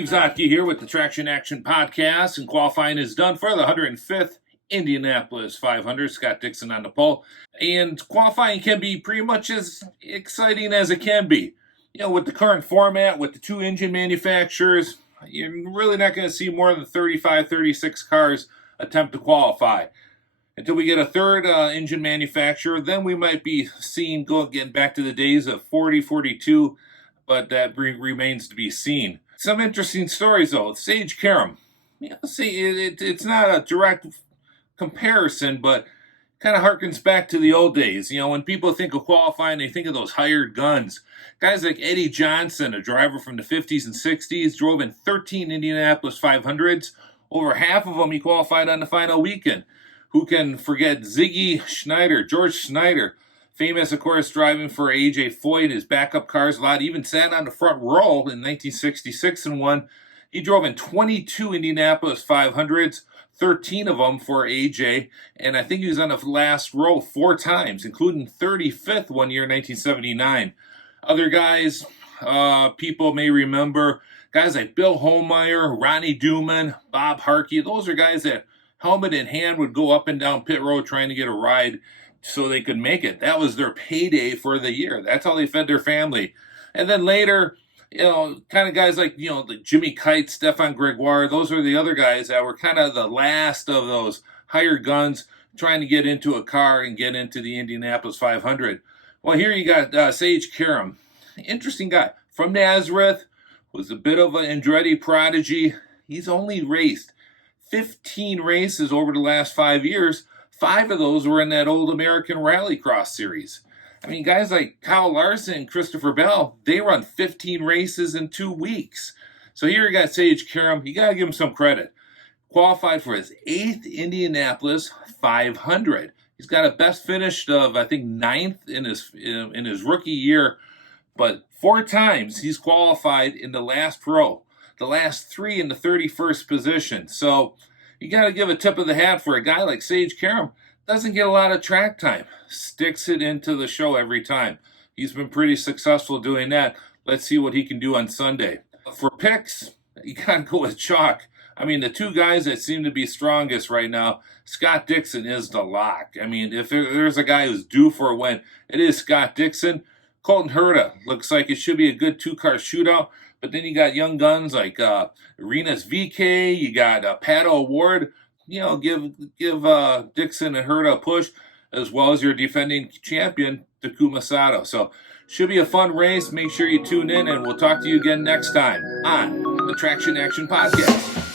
Steve Zautke here with the Traction Action Podcast, and qualifying is done for the 105th Indianapolis 500. Scott Dixon on the pole, and qualifying can be pretty much as exciting as it can be. You know, with the current format, with the two engine manufacturers, you're really not going to see more than 35, 36 cars attempt to qualify. Until we get a third engine manufacturer, then we might be seeing getting back to the days of 40, 42, but that remains to be seen. Some interesting stories, though. Sage Karam. You know, it's not a direct comparison, but kind of harkens back to the old days. You know, when people think of qualifying, they think of those hired guns. Guys like Eddie Johnson, a driver from the 50s and 60s, drove in 13 Indianapolis 500s. Over half of them he qualified on the final weekend. Who can forget Ziggy Schneider, George Schneider, famous, of course, driving for A.J. Foyt, his backup cars a lot, even sat on the front row in 1966 and won. He drove in 22 Indianapolis 500s, 13 of them for A.J., and I think he was on the last row 4 times, including 35th one year in 1979. Other guys, people may remember, guys like Bill Holmeyer, Ronnie Duman, Bob Harkey. Those are guys that helmet in hand would go up and down pit road trying to get a ride so they could make it. That was their payday for the year. That's how they fed their family. And then later, you know, kind of guys like, you know, like Jimmy Kite, Stefan Gregoire, those are the other guys that were kind of the last of those hired guns trying to get into a car and get into the Indianapolis 500. Well, here you got Sage Karam. Interesting guy. From Nazareth, was a bit of an Andretti prodigy. He's only raced 15 races over the last 5 years. 5 of those were in that old American Rallycross series. I mean, guys like Kyle Larson and Christopher Bell, they run 15 races in 2 weeks. So here you got Sage Karam. You got to give him some credit. Qualified for his 8th Indianapolis 500. He's got a best finish of, I think, 9th in his rookie year. But 4 times he's qualified in the last row. The last 3 in the 31st position. So you got to give a tip of the hat for a guy like Sage Karam. Doesn't get a lot of track time. Sticks it into the show every time. He's been pretty successful doing that. Let's see what he can do on Sunday. For picks, you got to go with chalk. I mean, the 2 guys that seem to be strongest right now, Scott Dixon is the lock. I mean, if there's a guy who's due for a win, it is Scott Dixon. Colton Herta looks like it should be a good 2-car shootout. But then you got young guns like Renus VK, you got Pato Award. You know, give Dixon and Herta a push, as well as your defending champion, Takuma Sato. So, should be a fun race. Make sure you tune in, and we'll talk to you again next time on the Traction Action Podcast.